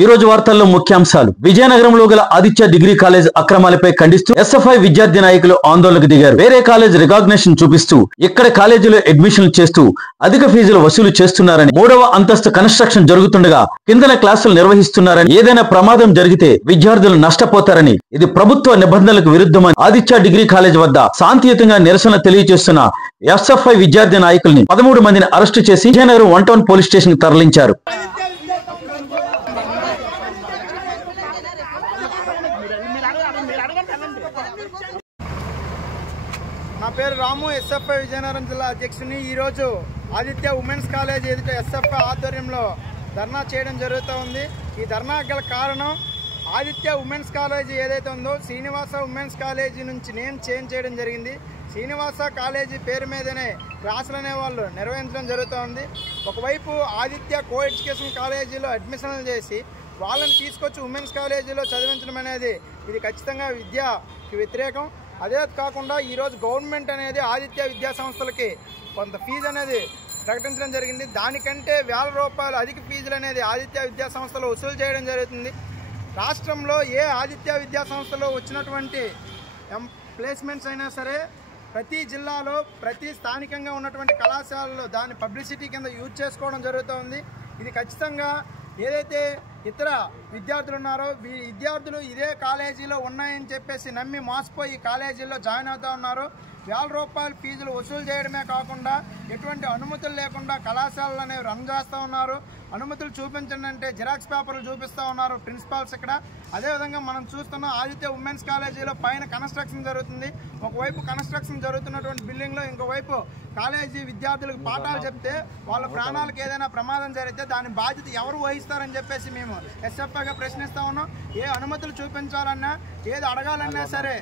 ఈ రోజు వార్తల్లో ముఖ్యాంశాలు. విజయనగరంలో గల ఆదిత్య డిగ్రీ కాలేజ్ అక్రమాలపై ఖండిస్తూ ఎస్ఎఫ్ఐ విద్యార్థి నాయకులు ఆందోళనకు దిగారు. వేరే కాలేజ్ రికాగ్నిషన్ చూపిస్తూ ఇక్కడ కాలేజీలో అడ్మిషన్లు చేస్తూ అధిక ఫీజులు వసూలు చేస్తున్నారని, 3వ అంతస్తు కన్స్ట్రక్షన్ జరుగుతుండగా కిందన క్లాసులు నిర్వహిస్తున్నారని, ఏదైనా ప్రమాదం జరిగితే విద్యార్థులు నష్టపోతారని, ఇది ప్రభుత్వ నిబంధనలకు విరుద్ధమని ఆదిత్య డిగ్రీ కాలేజ్ వద్ద శాంతియుతంగా నిరసన తెలియజేస్తున్న ఎస్ఎఫ్ఐ విద్యార్థి నాయకుల్ని 13 మందిని అరెస్టు చేసి విజయనగరం 1 టౌన్ పోలీస్ స్టేషన్ కు తరలించారు. నా పేరు రాము, ఎస్ఎఫ్ఐ విజయనగరం జిల్లా అధ్యక్షుని. ఈరోజు ఆదిత్య ఉమెన్స్ కాలేజ్ ఎదుట ఎస్ఎఫ్ఐ ఆధ్వర్యంలో ధర్నా చేయడం జరుగుతూ ఉంది. ఈ ధర్నా గల కారణం ఆదిత్య ఉమెన్స్ కాలేజీ ఏదైతే ఉందో శ్రీనివాస ఉమెన్స్ కాలేజీ నుంచి నేమ్ చేంజ్ చేయడం జరిగింది. శ్రీనివాస కాలేజీ పేరు మీదనే క్లాసులు అనేవాళ్ళు నిర్వహించడం జరుగుతూ ఉంది. ఒకవైపు ఆదిత్య కో ఎడ్యుకేషన్ కాలేజీలో అడ్మిషన్లు చేసి వాళ్ళని తీసుకొచ్చి ఉమెన్స్ కాలేజీలో చదివించడం అనేది ఇది ఖచ్చితంగా విద్యకి వ్యతిరేకం. అదే కాకుండా ఈరోజు గవర్నమెంట్ అనేది ఆదిత్య విద్యా సంస్థలకి కొంత ఫీజు అనేది ప్రకటించడం జరిగింది. దానికంటే ₹1000 అధిక ఫీజులు అనేది ఆదిత్య విద్యా సంస్థలు వసూలు చేయడం జరుగుతుంది. రాష్ట్రంలో ఏ ఆదిత్య విద్యా సంస్థలో వచ్చినటువంటి ప్లేస్మెంట్స్ అయినా సరే ప్రతి జిల్లాలో ప్రతి స్థానికంగా ఉన్నటువంటి కళాశాలలో దాని పబ్లిసిటీ కింద యూజ్ చేసుకోవడం జరుగుతుంది. ఇది ఖచ్చితంగా ఏదైతే ఇతర విద్యార్థులు ఉన్నారో విద్యార్థులు ఇదే కాలేజీలో ఉన్నాయని చెప్పేసి నమ్మి మోసపోయి ఈ కాలేజీలో జాయిన్ అవుతూ ఉన్నారు. ₹1000 ఫీజులు వసూలు చేయడమే కాకుండా ఎటువంటి అనుమతులు లేకుండా కళాశాలలు అనేవి రన్ చేస్తూ ఉన్నారు. అనుమతులు చూపించండి అంటే జిరాక్స్ పేపర్లు చూపిస్తూ ఉన్నారు ప్రిన్సిపాల్స్ ఇక్కడ. అదేవిధంగా మనం చూస్తున్నాం ఆదిత్య ఉమెన్స్ కాలేజీలో పైన కన్స్ట్రక్షన్ జరుగుతుంది. ఒకవైపు కన్స్ట్రక్షన్ జరుగుతున్నటువంటి బిల్డింగ్లో ఇంకోవైపు కాలేజీ విద్యార్థులకు పాఠాలు చెప్తే వాళ్ళ ప్రాణాలకు ఏదైనా ప్రమాదం జరిగితే దాని బాధ్యత ఎవరు వహిస్తారని చెప్పేసి మేము ఎస్ఎఫ్ఐగా ప్రశ్నిస్తూ ఉన్నాం. ఏ అనుమతులు చూపించాలన్నా ఏది అడగాలన్నా సరే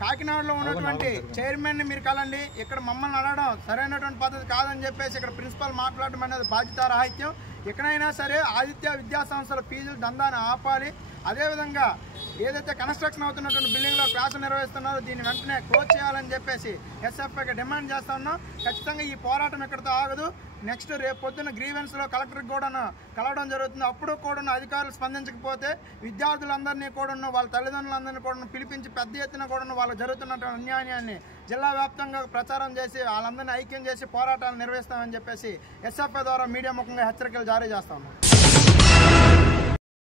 కాకినాడలో ఉన్నటువంటి చైర్మన్ని మీరు కలండి, ఇక్కడ మమ్మల్ని అడగడం సరైనటువంటి పద్ధతి కాదని చెప్పేసి ఇక్కడ ప్రిన్సిపల్ మాట్లాడడం అనేది బాధ్యతారాహిత్యం. ఎక్కడైనా సరే ఆదిత్య విద్యా సంస్థల ఫీజులు దందాన్ని ఆపాలి. అదేవిధంగా ఏదైతే కన్స్ట్రక్షన్ అవుతున్నటువంటి బిల్డింగ్లో క్లాసులు నిర్వహిస్తున్నారో దీన్ని వెంటనే క్లోజ్ చేయాలని చెప్పేసి ఎస్ఎఫ్ఐకి డిమాండ్ చేస్తా ఉన్నాం. ఖచ్చితంగా ఈ పోరాటం ఎక్కడితో ఆగదు. నెక్స్ట్ రేపు పొద్దున్న గ్రీవెన్స్లో కలెక్టర్కి కూడా కలవడం జరుగుతుంది. అప్పుడు కూడా అధికారులు స్పందించకపోతే విద్యార్థులందరినీ కూడా వాళ్ళ తల్లిదండ్రులందరినీ కూడా పిలిపించి పెద్ద ఎత్తున కూడా వాళ్ళకు జరుగుతున్నటువంటి అన్యాయాన్ని జిల్లా వ్యాప్తంగా ప్రచారం చేసి వాళ్ళందరినీ ఐక్యం చేసి పోరాటాలు నిర్వహిస్తామని చెప్పేసి ఎస్ఎఫ్ఐ ద్వారా మీడియా ముఖంగా హెచ్చరికలు జారీ చేస్తా ఉన్నాం.